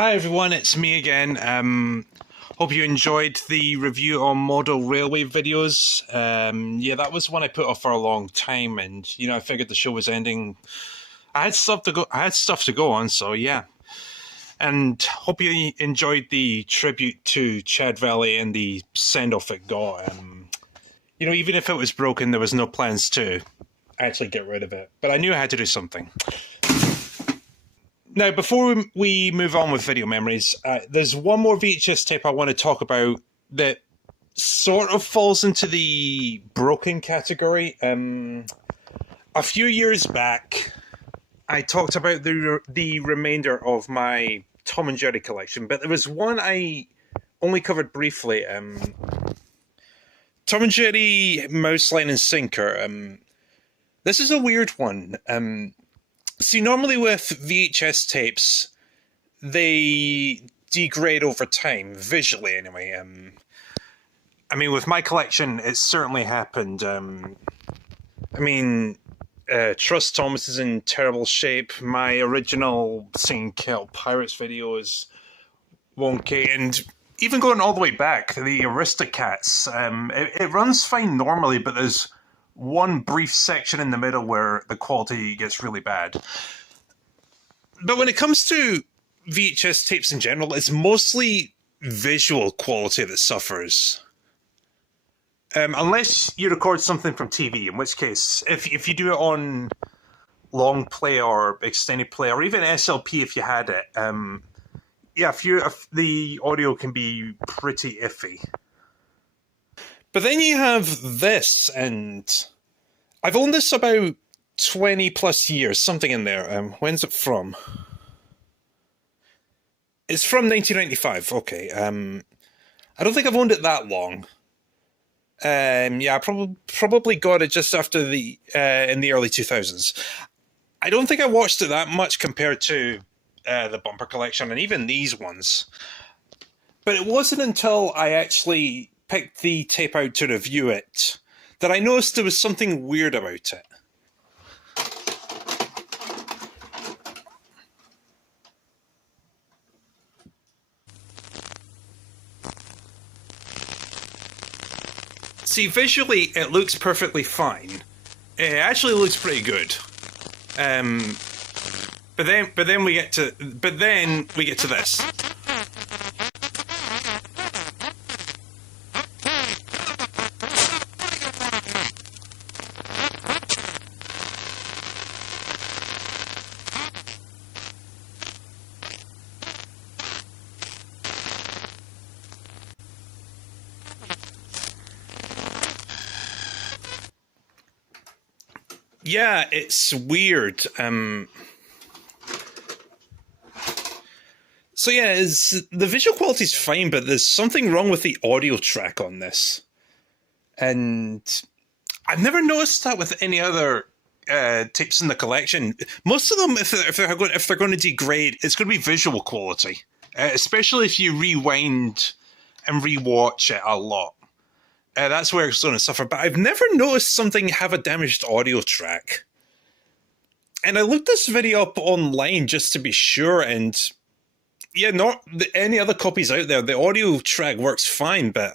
Hi everyone, it's me again. Hope you enjoyed the review on model railway videos. Yeah, that was one I put off for a long time, and I figured the show was ending. I had stuff to go. I had stuff to go on, so yeah. And hope you enjoyed the tribute to Chad Valley and the send off it got. Even if it was broken, there was no plans to actually get rid of it. But I knew I had to do something. Now, before we move on with video memories, there's one more VHS tape I want to talk about that sort of falls into the broken category. A few years back, I talked about the remainder of my Tom and Jerry collection, but there was one I only covered briefly. Tom and Jerry Mouse Line and Sinker. This is a weird one. See, normally with VHS tapes, they degrade over time, visually anyway. With my collection, it certainly happened. Trust Thomas is in terrible shape. My original Singing Kill Pirates video is wonky, and even going all the way back, the Aristocats, it runs fine normally, but there's one brief section in the middle where the quality gets really bad. But when it comes to VHS tapes in general, it's mostly visual quality that suffers. Unless you record something from TV, in which case, if you do it on long play or extended play, or even SLP if you had it, if the audio can be pretty iffy. But then you have this, and I've owned this about 20 plus years, something in there. When's it from? It's from 1995, okay. I don't think I've owned it that long. I probably got it just after in the early 2000s. I don't think I watched it that much compared to the bumper collection and even these ones. But it wasn't until I actually picked the tape out to review it that I noticed there was something weird about it. See, visually it looks perfectly fine. It actually looks pretty good. But then we get to this. Yeah, it's weird. The visual quality's fine, but there's something wrong with the audio track on this. And I've never noticed that with any other tapes in the collection. Most of them, if they're going to degrade, it's going to be visual quality, especially if you rewind and rewatch it a lot. That's where it's going to suffer. But I've never noticed something have a damaged audio track. And I looked this video up online just to be sure, and yeah, not any other copies out there. The audio track works fine, but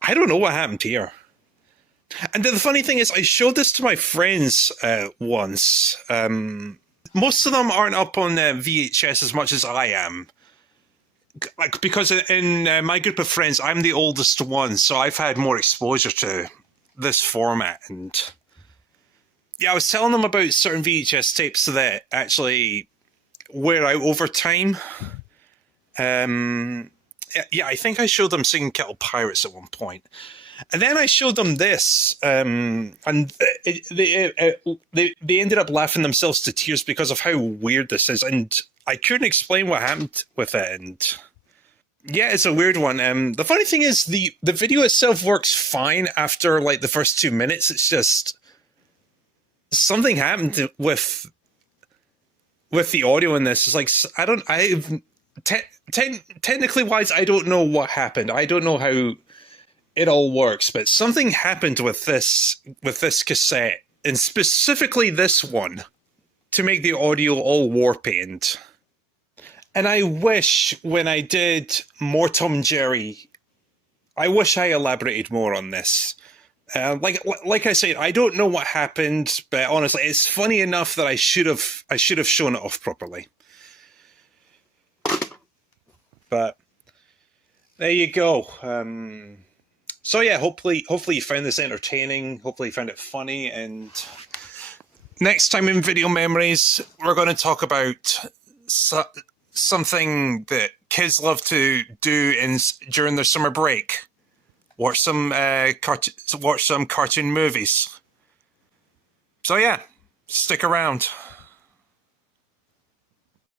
I don't know what happened here. And the funny thing is, I showed this to my friends once. Most of them aren't up on VHS as much as I am. Because in my group of friends, I'm the oldest one, so I've had more exposure to this format. And yeah, I was telling them about certain VHS tapes that actually wear out over time. I think I showed them Singing Kettle Pirates at one point. And then I showed them this, and they ended up laughing themselves to tears because of how weird this is. And I couldn't explain what happened with it, and yeah, it's a weird one. The funny thing is, the video itself works fine after like the first 2 minutes. It's just something happened with the audio in this. It's like technically wise, I don't know what happened. I don't know how it all works, but something happened with this cassette, and specifically this one, to make the audio all warpy. And I wish when I did more Tom and Jerry, I wish I elaborated more on this. Like I said, I don't know what happened, but honestly, it's funny enough that I should have shown it off properly. But there you go. So yeah, hopefully you found this entertaining. Hopefully you found it funny. And next time in Video Memories, we're going to talk about something that kids love to do during their summer break. Watch some cartoon movies. So yeah, stick around.